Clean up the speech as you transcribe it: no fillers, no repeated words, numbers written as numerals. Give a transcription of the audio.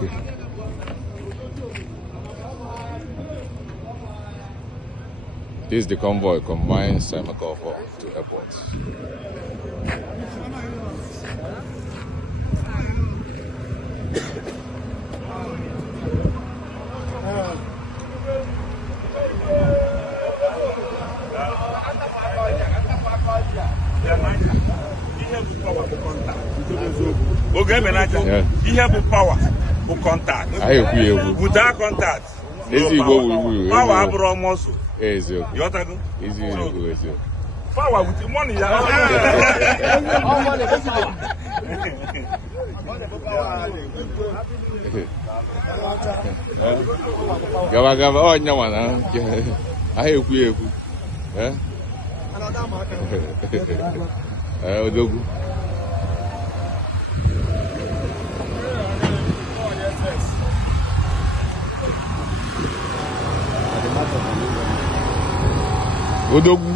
This is the convoy combines Maka Offor to airport. Ihe bụ power bụ contact. Without contact. Power abụrụ muscle. Eziokwu. Yotago. Eziokwu. Power with money. Gaba oh nyawana. Ayekwu. Odogwu. Odogwu.